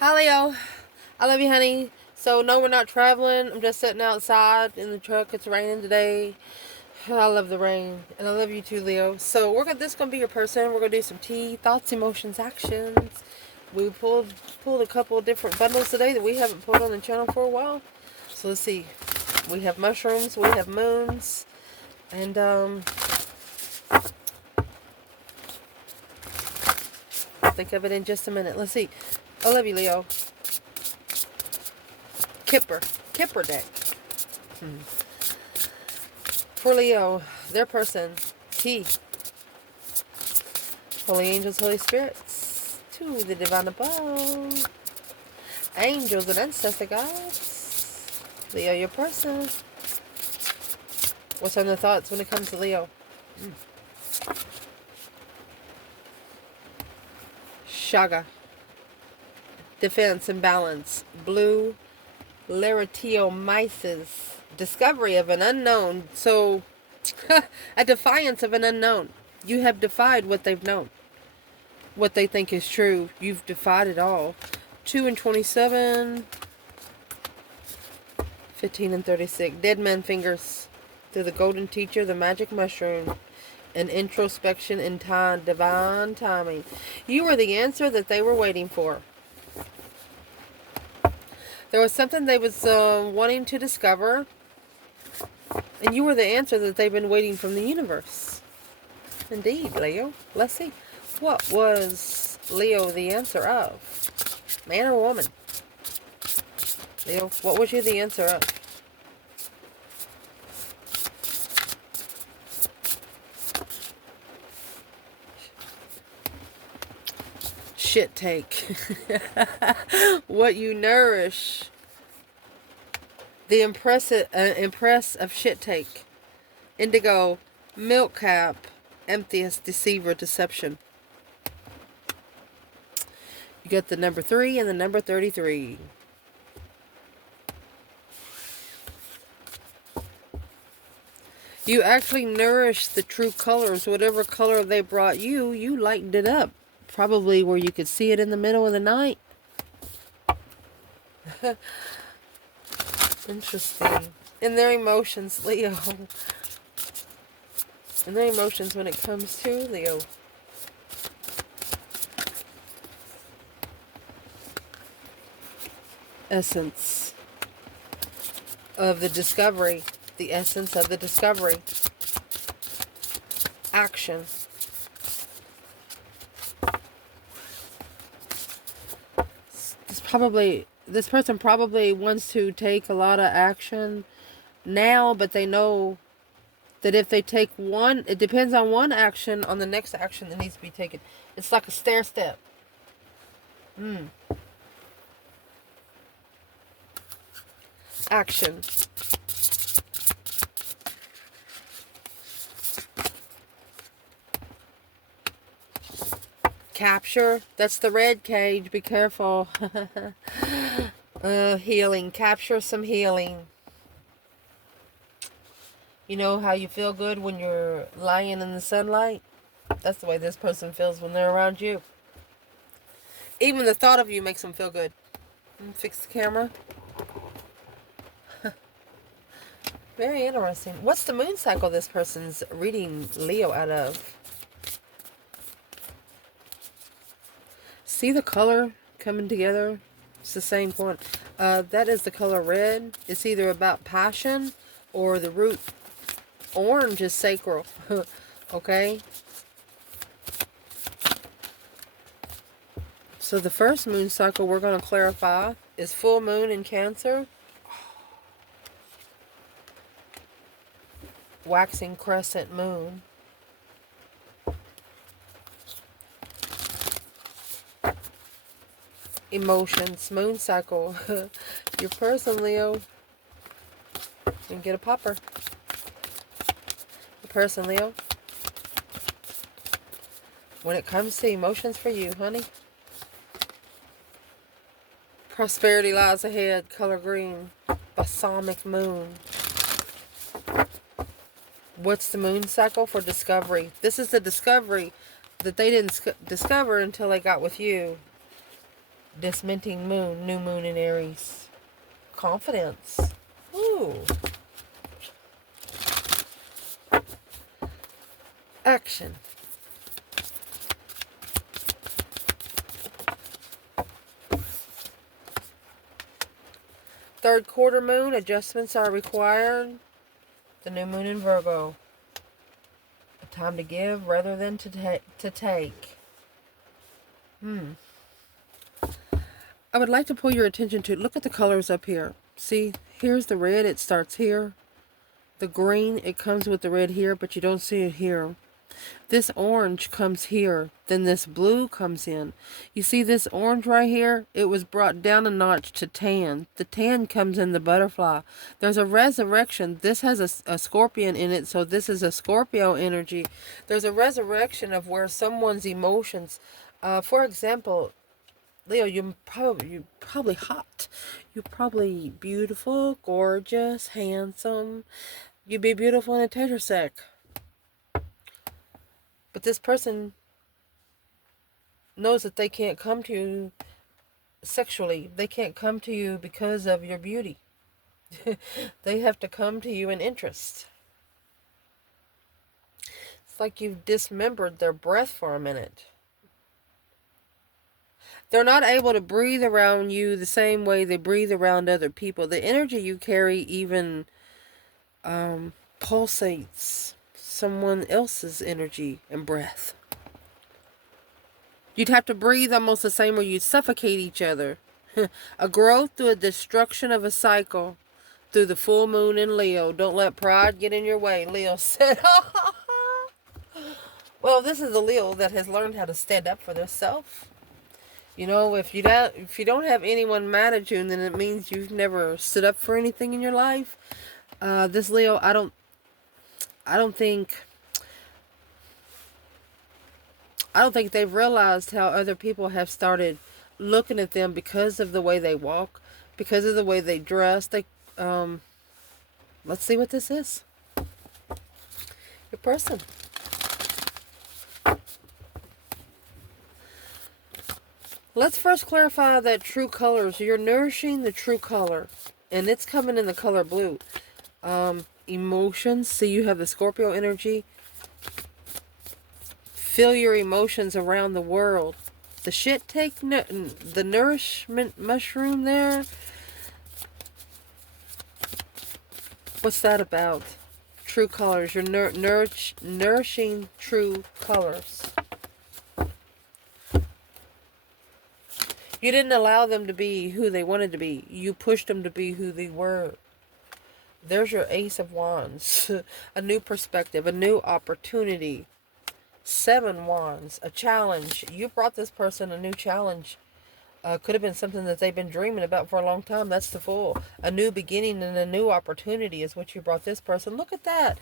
Hi, Leo. I love you, honey. So, no, we're not traveling. I'm just sitting outside in the truck. It's raining today. I love the rain. And I love you too, Leo. So, this is going to be your person. We're going to do some tea, thoughts, emotions, actions. We pulled a couple of different bundles today that we haven't pulled on the channel for a while. So, let's see. We have mushrooms. We have moons. And, I'll think of it in just a minute. Let's see. I love you, Leo. Kipper deck. For Leo, their person, T. Holy angels, Holy spirits, to the divine above. Angels and ancestor gods. Leo, your person. What's on the thoughts when it comes to Leo? Shaga. Defense and balance. Blue. Laratiomyces. Discovery of an unknown. So, a defiance of an unknown. You have defied what they've known. What they think is true. You've defied it all. 2 and 27. 15 and 36. Dead man fingers. Through the golden teacher, the magic mushroom. An introspection in time. Divine timing. You were the answer that they were waiting for. There was something they was wanting to discover. And you were the answer that they've been waiting from the universe. Indeed, Leo. Let's see. What was Leo the answer of? Man or woman? Leo, what was you the answer of? Shit take. What you nourish. The impress of shit take. Indigo. Milk cap. Emptiest deceiver deception. You got the number 3 and the number 33. You actually nourished the true colors. Whatever color they brought you, you lightened it up. Probably where you could see it in the middle of the night. Interesting. In their emotions, Leo. In their emotions when it comes to Leo. Essence of the discovery. The essence of the discovery. Action. This person probably wants to take a lot of action now, but they know that if they take one, it depends on one action on the next action that needs to be taken. It's like a stair step. Action. Capture. That's the red cage. Be careful. Healing. Capture some healing. You know how you feel good when you're lying in the sunlight? That's the way this person feels when they're around you. Even the thought of you makes them feel good. Fix the camera. Very interesting. What's the moon cycle this person's reading Leo out of? See the color coming together? It's the same point. That is the color red. It's either about passion or the root. Orange is sacral. Okay? So the first moon cycle we're going to clarify is full moon in Cancer. Waxing crescent moon. Emotions, moon cycle. Your person, Leo. You can get a popper. Your person, Leo. When it comes to emotions for you, honey. Prosperity lies ahead. Color green. Balsamic moon. What's the moon cycle for discovery? This is the discovery that they didn't discover until they got with you. This minting moon, new moon in Aries. Confidence. Ooh. Action. Third quarter moon, adjustments are required. The new moon in Virgo. A time to give rather than to take. I would like to pull your attention to, look at the colors up here. See, here's the red, it starts here. The green, it comes with the red here, but you don't see it here. This orange comes here, then this blue comes in. You see this orange right here? It was brought down a notch to tan. The tan comes in the butterfly. There's a resurrection. This has a scorpion in it, so this is a Scorpio energy. There's a resurrection of where someone's emotions, for example, Leo, you're probably hot. You're probably beautiful, gorgeous, handsome. You'd be beautiful in a tetrasex. But this person knows that they can't come to you sexually. They can't come to you because of your beauty. They have to come to you in interest. It's like you've dismembered their breath for a minute. They're not able to breathe around you the same way they breathe around other people. The energy you carry even pulsates someone else's energy and breath. You'd have to breathe almost the same way you'd suffocate each other. A growth through a destruction of a cycle through the full moon in Leo. Don't let pride get in your way, Leo said. Well, this is a Leo that has learned how to stand up for themselves. You know, if you don't have anyone mad at you, then it means you've never stood up for anything in your life. This Leo, I don't think they've realized how other people have started looking at them because of the way they walk, because of the way they dress. Let's see what this is. Your person. Let's first clarify that true colors. You're nourishing the true color, and it's coming in the color blue. Emotions. See, you have the Scorpio energy. Feel your emotions around the world. The shit take the nourishment mushroom there. What's that about? True colors. You're nourishing true colors. You didn't allow them to be who they wanted to be. You pushed them to be who they were. There's your Ace of Wands. A new perspective, a new opportunity. 7 Wands, a challenge. You brought this person a new challenge. Could have been something that they've been dreaming about for a long time. That's the Fool. A new beginning and a new opportunity is what you brought this person. Look at that.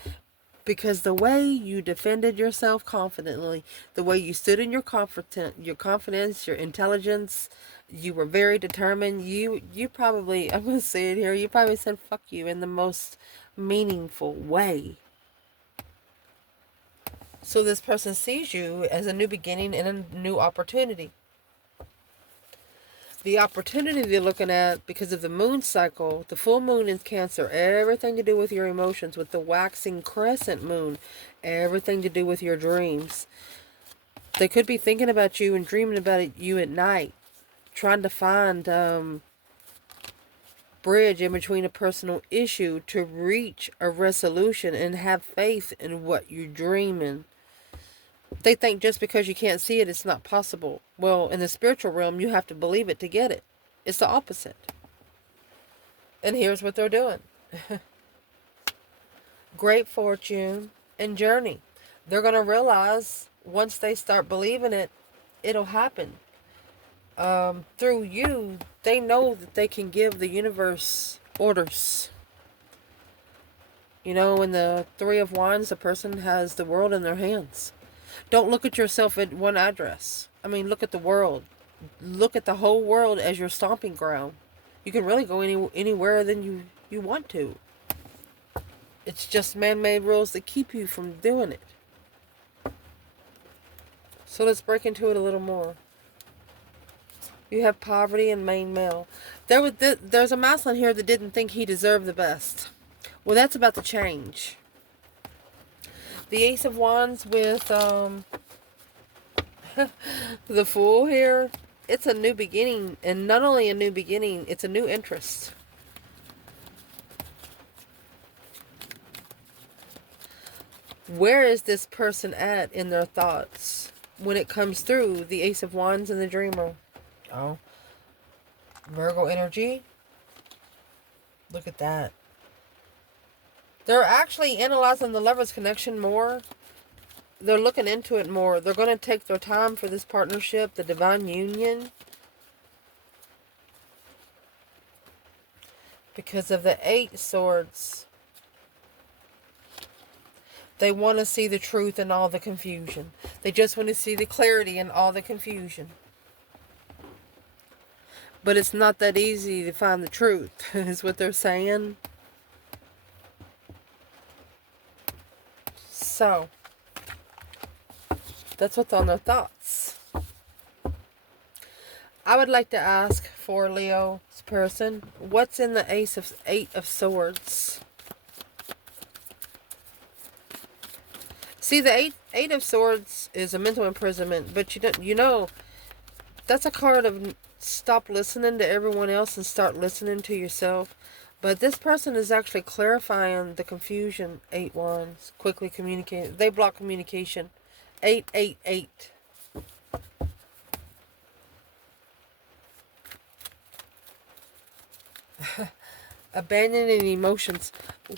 Because the way you defended yourself confidently, the way you stood in your confidence, your intelligence, you were very determined. You probably, I'm going to say it here, you probably said fuck you in the most meaningful way. So this person sees you as a new beginning and a new opportunity. The opportunity they're looking at, because of the moon cycle, the full moon in Cancer, everything to do with your emotions. With the waxing crescent moon, everything to do with your dreams. They could be thinking about you and dreaming about you at night, trying to find bridge in between a personal issue to reach a resolution and have faith in what you're dreaming. They think just because you can't see it, it's not possible. Well, in the spiritual realm, you have to believe it to get it. It's the opposite. And here's what they're doing. Great fortune and journey. They're going to realize once they start believing it, it'll happen. Through you, they know that they can give the universe orders. You know, in the 3 of Wands, the person has the world in their hands. Don't look at yourself at one address. I mean, look at the world. Look at the whole world as your stomping ground. You can really go anywhere than you want to. It's just man-made rules that keep you from doing it. So let's break into it a little more. You have poverty and main male. There's a masculine here that didn't think he deserved the best. Well, that's about to change. The Ace of Wands with the Fool here. It's a new beginning, and not only a new beginning, it's a new interest. Where is this person at in their thoughts when it comes through the Ace of Wands and the Dreamer? Oh, Virgo energy. Look at that. They're actually analyzing the Lover's connection more. They're looking into it more. They're going to take their time for this partnership, the divine union. Because of the 8 swords. They want to see the truth in all the confusion. They just want to see the clarity in all the confusion. But it's not that easy to find the truth, is what they're saying. So, that's what's on their thoughts. I would like to ask for Leo's person, what's in the 8 of swords? See, the eight of swords is a mental imprisonment, but you know, that's a card of stop listening to everyone else and start listening to yourself. But this person is actually clarifying the confusion. 8 wands, quickly communicate. They block communication. 888. Abandoning emotions.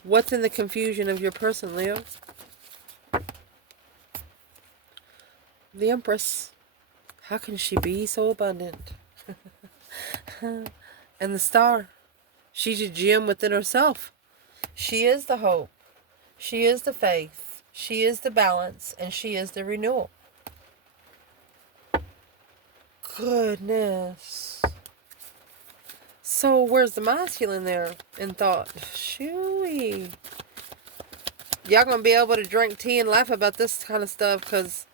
What's in the confusion of your person, Leo? The Empress. How can she be so abundant? And the Star. She's a gem within herself. She is the hope. She is the faith. She is the balance. And she is the renewal. Goodness. So where's the masculine there in thought? Shooey. Y'all gonna be able to drink tea and laugh about this kind of stuff because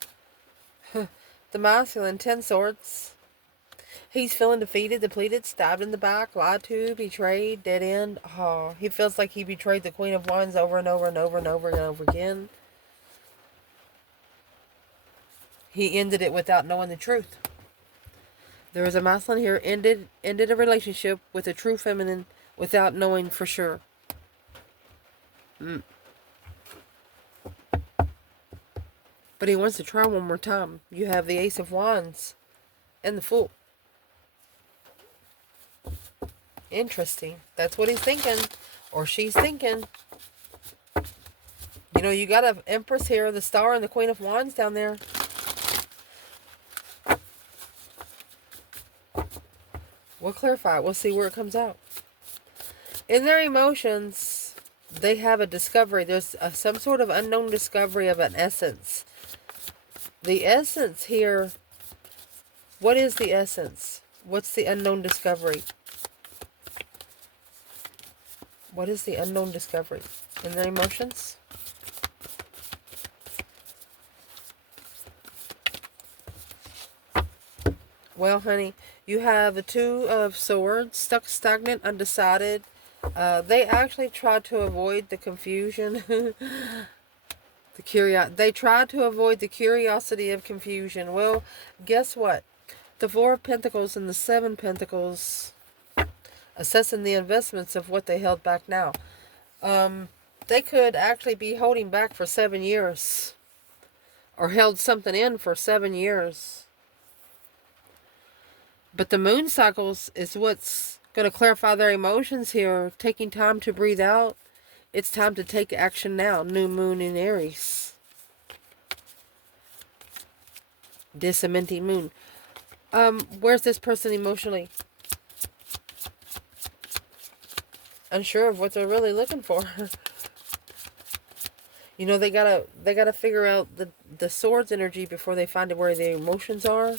the masculine, 10 swords. He's feeling defeated, depleted, stabbed in the back, lied to, betrayed, dead end. Oh, he feels like he betrayed the Queen of Wands over and over and over and over and over again. He ended it without knowing the truth. There is a masculine here, ended a relationship with a true feminine without knowing for sure. But he wants to try one more time. You have the Ace of Wands and the Fool. Interesting. That's what he's thinking. Or she's thinking. You know, you got an Empress here, the Star and the Queen of Wands down there. We'll clarify it. We'll see where it comes out. In their emotions, they have a discovery. There's some sort of unknown discovery of an essence. The essence here, what is the essence? What's the unknown discovery? What is the unknown discovery in their emotions? Well, honey, you have the 2 of swords, stuck, stagnant, undecided. They actually tried to avoid the confusion. They tried to avoid the curiosity of confusion. Well, guess what? The 4 of Pentacles and the 7 Pentacles, assessing the investments of what they held back now. They could actually be holding back for 7 years. Or held something in for 7 years. But the moon cycles is what's going to clarify their emotions here. Taking time to breathe out. It's time to take action now. New moon in Aries. Disamenting moon. Where's this person emotionally? Unsure of what they're really looking for. You know, they gotta figure out the swords energy before they find out where their emotions are.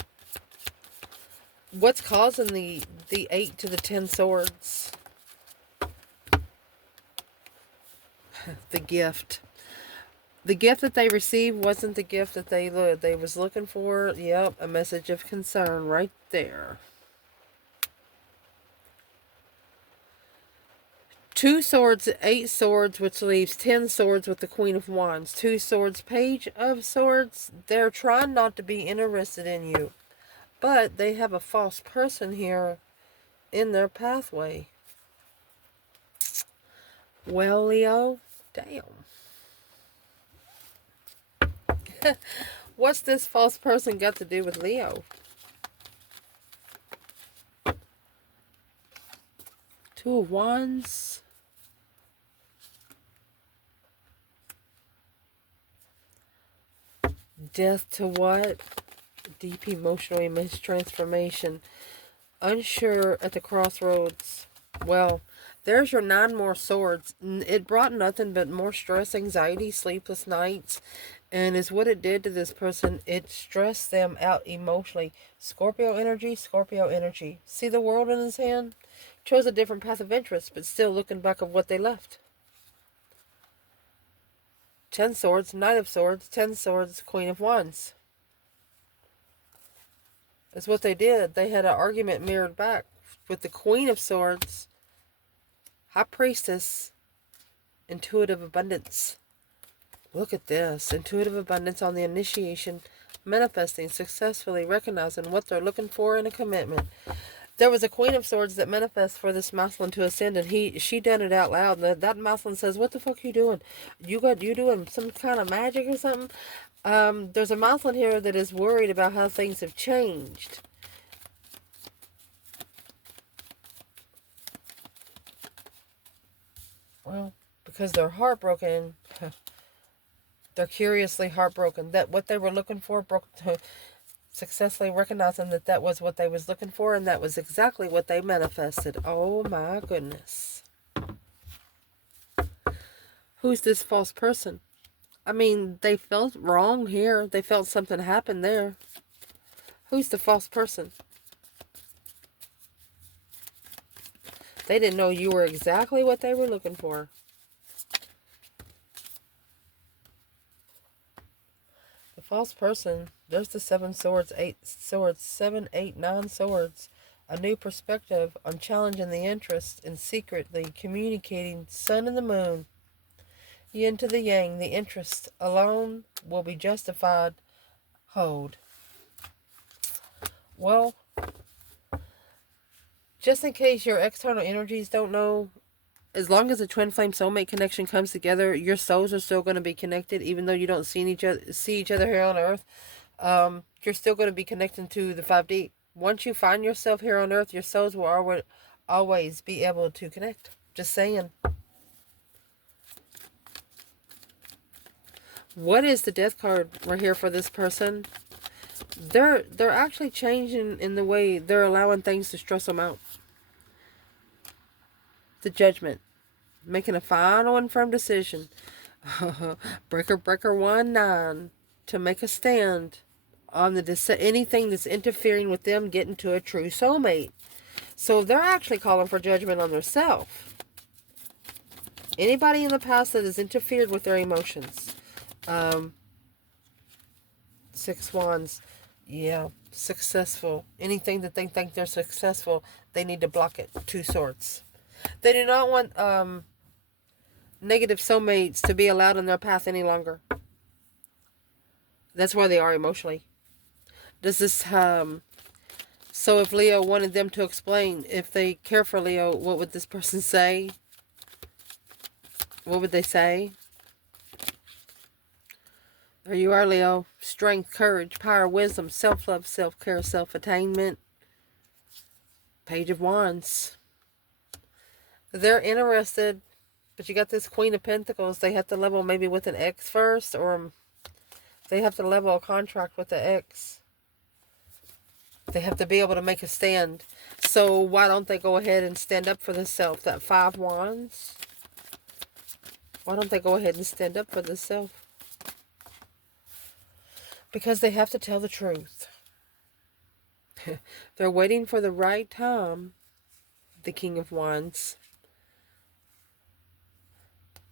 What's causing the 8 to the 10 swords? The gift. The gift that they received wasn't the gift that they was looking for. Yep, a message of concern right there. 2 swords, 8 swords, which leaves 10 swords with the Queen of Wands. 2 swords, Page of Swords. They're trying not to be interested in you, but they have a false person here in their pathway. Well, Leo, damn. What's this false person got to do with Leo? 2 of Wands. Death to what? Deep emotional image transformation. Unsure at the crossroads. Well, there's your 9 more swords. It brought nothing but more stress, anxiety, sleepless nights. And is what it did to this person. It stressed them out emotionally. Scorpio energy, Scorpio energy. See the world in his hand? Chose a different path of interest, but still looking back of what they left. 10 swords, Knight of Swords, 10 swords, Queen of Wands. That's what they did. They had an argument mirrored back with the Queen of Swords, High Priestess, intuitive abundance. Look at this. Intuitive abundance on the initiation, manifesting, successfully recognizing what they're looking for in a commitment. There was a Queen of Swords that manifests for this masculine to ascend, and she done it out loud. That masculine says, "What the fuck you doing? You doing some kind of magic or something?" There's a masculine here that is worried about how things have changed. Well, because they're heartbroken. They're curiously heartbroken. That what they were looking for successfully recognizing that was what they was looking for, and that was exactly what they manifested. Oh my goodness. Who's this false person? I mean, they felt wrong here. They felt something happened there. Who's the false person? They didn't know you were exactly what they were looking for. The false person, there's the 7 swords, 8 swords, 7, 8, 9 swords. A new perspective on challenging the interest and secretly communicating sun and the moon. Yin to the yang, the interest alone will be justified. Hold. Well, just in case your external energies don't know, as long as the twin flame soulmate connection comes together, your souls are still going to be connected, even though you don't see each other here on Earth. You're still going to be connecting to the 5D. Once you find yourself here on Earth, your souls will always be able to connect. Just saying. What is the death card right here for this person? They're actually changing in the way they're allowing things to stress them out. The Judgment. Making a final and firm decision. Breaker 1-9. To make a stand on anything that's interfering with them getting to a true soulmate. So they're actually calling for judgment on themselves. Anybody in the past that has interfered with their emotions. 6 wands. Yeah, successful. Anything that they think they're successful, they need to block it. 2 swords. They do not want negative soulmates to be allowed in their path any longer. That's where they are emotionally. Does this so if Leo wanted them to explain, if they care for Leo, what would this person say? What would they say? There you are, Leo. Strength, courage, power, wisdom, self-love, self-care, self-attainment. Page of Wands. They're interested, but you got this Queen of Pentacles. They have to level maybe with an ex first, or they have to level a contract with the ex. They have to be able to make a stand. So why don't they go ahead and stand up for themselves? That 5 wands. Why don't they go ahead and stand up for themselves? Because they have to tell the truth. They're waiting for the right time. The King of Wands.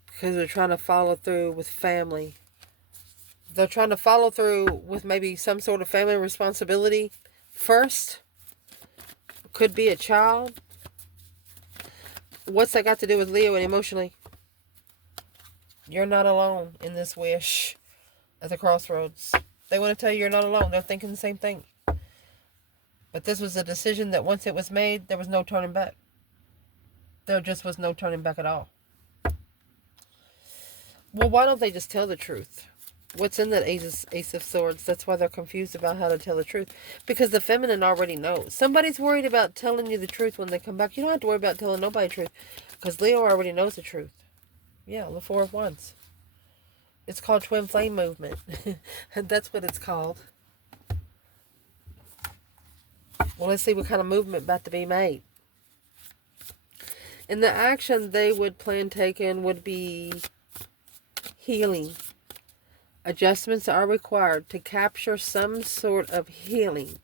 Because they're trying to follow through with family. They're trying to follow through with maybe some sort of family responsibility. First, could be a child. What's that got to do with Leo and emotionally? You're not alone in this wish at the crossroads. They want to tell you you're not alone. They're thinking the same thing. But this was a decision that once it was made, there was no turning back. There just was no turning back at all. Well, why don't they just tell the truth? What's in that Ace of Swords? That's why they're confused about how to tell the truth. Because the feminine already knows. Somebody's worried about telling you the truth when they come back. You don't have to worry about telling nobody the truth. Because Leo already knows the truth. Yeah, the Four of Wands. It's called Twin Flame Movement. And that's what it's called. Well, let's see what kind of movement about to be made. And the action they would plan taking would be healing. Adjustments are required to capture some sort of healing.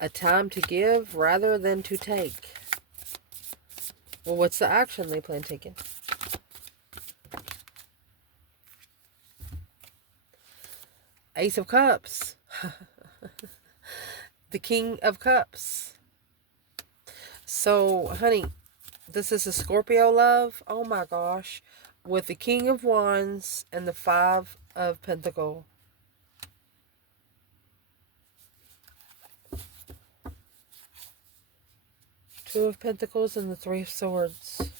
A time to give rather than to take. Well, what's the action they plan taking? Ace of Cups. The King of Cups. So, honey, this is a Scorpio love. Oh my gosh. With the King of Wands and the Five of Pentacles. Two of Pentacles and the Three of Swords.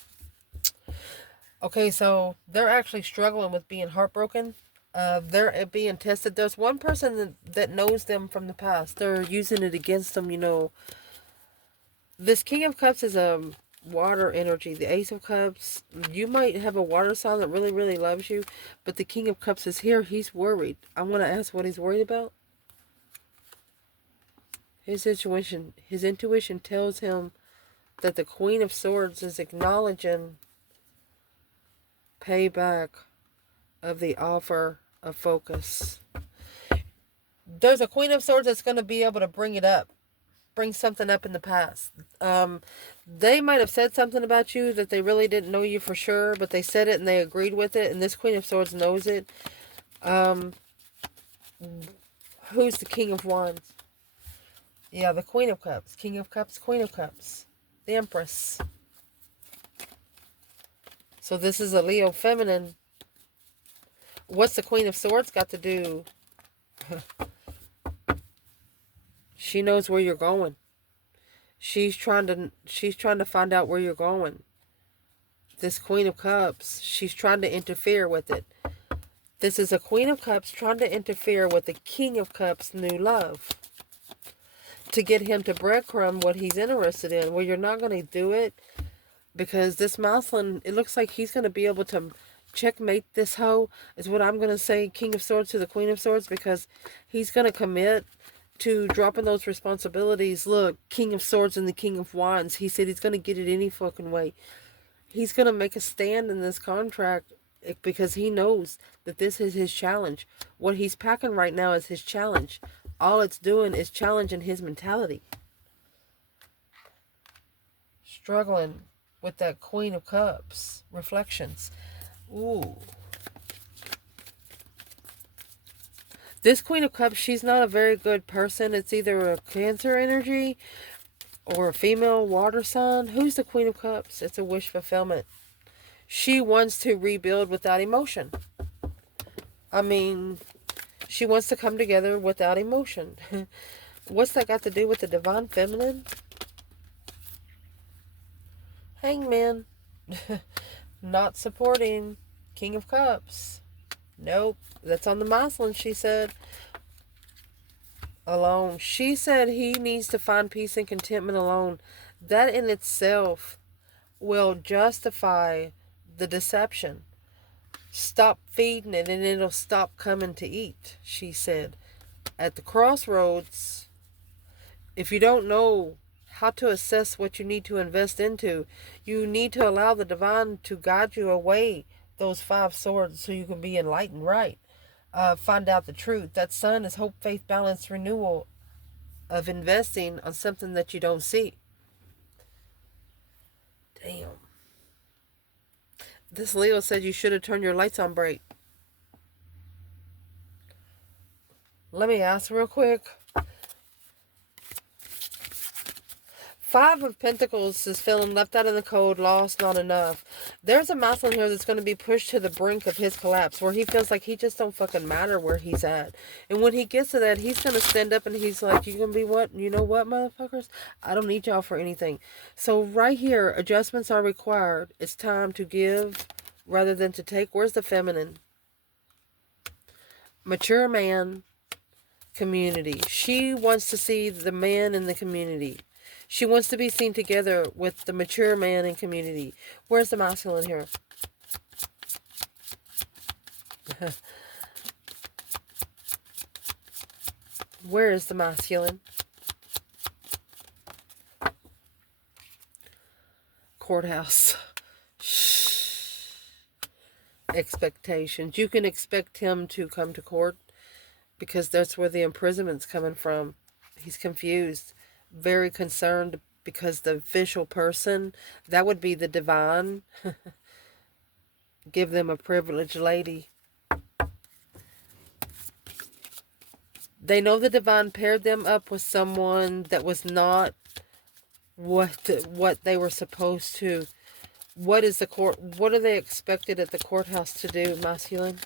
Okay, so they're actually struggling with being heartbroken. They're being tested. There's one person that knows them from the past. They're using it against them, you know. This King of Cups is a water energy. The Ace of Cups, you might have a water sign that really, really loves you. But the King of Cups is here. He's worried. I want to ask what he's worried about. His intuition tells him that the Queen of Swords is acknowledging payback of the offer of focus. There's a Queen of Swords that's going to be able to bring it up. Bring something up in the past. They might have said something about you that they really didn't know you for sure, but they said it and they agreed with it, and this Queen of Swords knows it. Who's the King of Wands? Yeah, the Queen of Cups. King of Cups, Queen of Cups. The Empress. So this is a Leo feminine. What's the Queen of Swords got to do? She knows where you're going. She's trying to find out where you're going. This Queen of Cups, she's trying to interfere with it. This is a Queen of Cups trying to interfere with the King of Cups' new love. To get him to breadcrumb what he's interested in. Well, you're not going to do it. Because this Mousland, it looks like he's going to be able to checkmate this hoe. Is what I'm going to say, King of Swords to the Queen of Swords. Because he's going to commit to dropping those responsibilities. Look, King of Swords and the King of Wands. He said he's going to get it any fucking way. He's going to make a stand in this contract because he knows that this is his challenge. What he's packing right now is his challenge. All it's doing is challenging his mentality. Struggling with that Queen of Cups. Reflections. Ooh. This Queen of Cups, she's not a very good person. It's either a Cancer energy or a female water sign. Who's the Queen of Cups? It's a wish fulfillment. She wants to rebuild without emotion. I mean, she wants to come together without emotion. What's that got to do with the Divine Feminine? Hangman. Not supporting King of Cups. Nope. That's on the Mousland, she said. Alone. She said he needs to find peace and contentment alone. That in itself will justify the deception. Stop feeding it and it'll stop coming to eat, she said. At the crossroads, if you don't know how to assess what you need to invest into, you need to allow the divine to guide you away those 5 swords so you can be enlightened, right? Find out the truth. That sun is hope, faith, balance, renewal of investing on something that you don't see. Damn. This Leo said you should have turned your lights on bright. Let me ask real quick. Five of Pentacles is feeling left out in the cold, lost, not enough. There's a masculine here that's going to be pushed to the brink of his collapse, where he feels like he just don't fucking matter where he's at. And when he gets to that, he's going to stand up and he's like, you going to be what? You know what, motherfuckers? I don't need y'all for anything. So right here, adjustments are required. It's time to give rather than to take. Where's the feminine? Mature man, community. She wants to see the man in the community. She wants to be seen together with the mature man in community. Where's the masculine here? Where is the masculine? Courthouse. Shh. Expectations. You can expect him to come to court because that's where the imprisonment's coming from. He's confused. Very concerned because the official person, that would be the divine. Give them a privileged lady. They know the divine paired them up with someone that was not what they were supposed to. What is the court? What are they expected at the courthouse to do, masculine?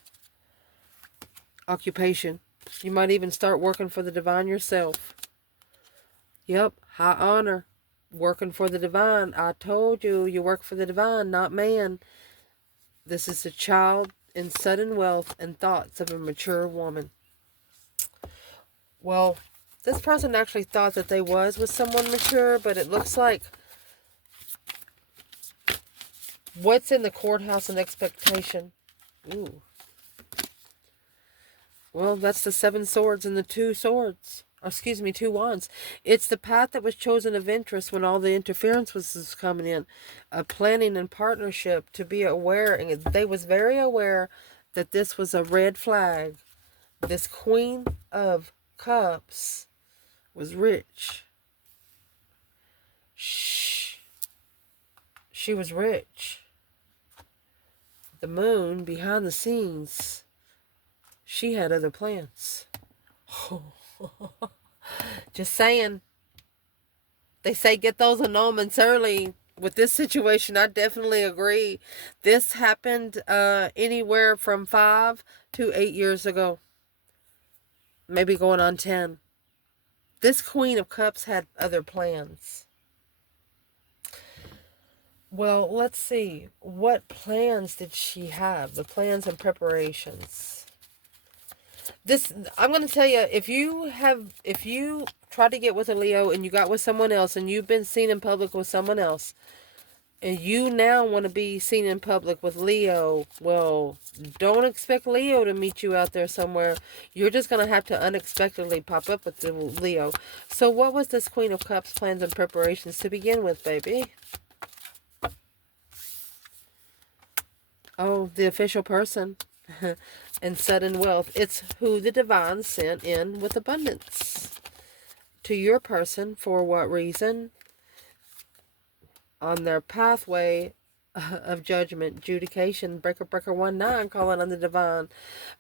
Occupation. You might even start working for the divine yourself. Yep, high honor. Working for the divine. I told you, you work for the divine, not man. This is a child in sudden wealth and thoughts of a mature woman. Well, this person actually thought that they was with someone mature, but it looks like what's in the courthouse and expectation. Ooh. Well, that's the 7 swords and the 2 swords. Excuse me, 2 wands. It's the path that was chosen of interest when all the interference was coming in. A planning and partnership to be aware. And they was very aware that this was a red flag. This Queen of Cups was rich. Shh. She was rich. The moon, behind the scenes, she had other plans. Just saying. They say get those annulments early. With this situation, I definitely agree. This happened anywhere from 5 to 8 years ago. Maybe going on 10. This Queen of Cups had other plans. Well, let's see. What plans did she have? The plans and preparations. This, I'm going to tell you, if you try to get with a Leo and you got with someone else and you've been seen in public with someone else and you now want to be seen in public with Leo, well, don't expect Leo to meet you out there somewhere. You're just going to have to unexpectedly pop up with the Leo. So what was this Queen of Cups plans and preparations to begin with, baby? Oh, the official person. And sudden wealth. It's who the divine sent in with abundance to your person. For what reason? On their pathway of judgment, adjudication, breaker 19, calling on the divine.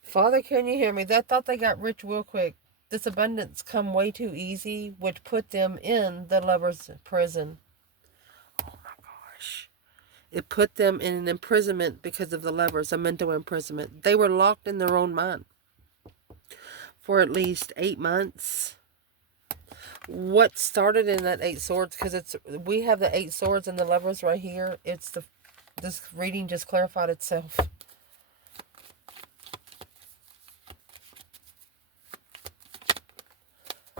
Father, can you hear me? They thought they got rich real quick. This abundance come way too easy, which put them in the lover's prison. Oh my gosh. It put them in an imprisonment because of the lovers, a mental imprisonment. They were locked in their own mind for at least 8 months. What started in that 8 swords? Because we have the 8 swords and the lovers right here. This reading just clarified itself.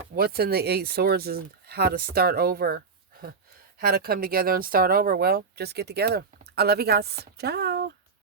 What's in the 8 swords is how to start over. How to come together and start over. Well, just get together. I love you guys. Ciao.